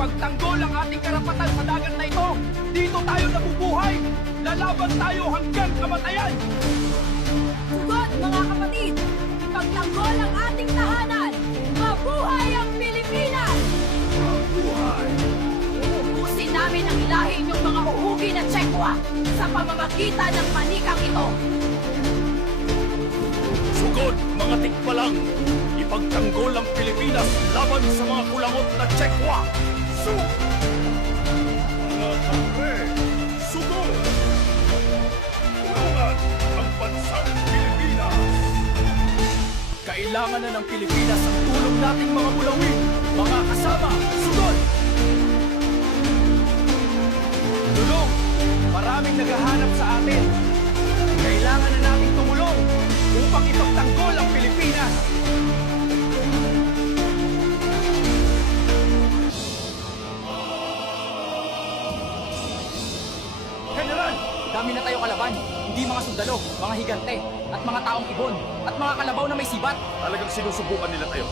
Ipagtanggol ang ating karapatan sa dagat na ito. Dito tayo nabubuhay. Lalaban tayo hanggang kamatayan. Sugod, mga kapatid! Ipagtanggol ang ating tahanan! Mabuhay ang Pilipinas! Mabuhay! Uubusin namin ang ilahi inyong mga uhugi na Tsekwa sa pamamagitan ng manikang ito! Sugod, mga tikbalang! Ipagtanggol ang Pilipinas laban sa mga kulangot na Tsekwa! Mga kapre, sugod! Tulungan ang bansang Pilipinas! Kailangan na ng Pilipinas ang tulong nating mga mulawin! Mga kasama, sugod! Tulong! Maraming naghahanap sa atin! Kailangan na nating tumulong upang ipagtanggol ang Pilipinas! General! Dami na tayo kalaban. Hindi mga sundalo, mga higante, at mga taong ibon, at mga kalabaw na may sibat. Talagang sinusubukan nila tayo.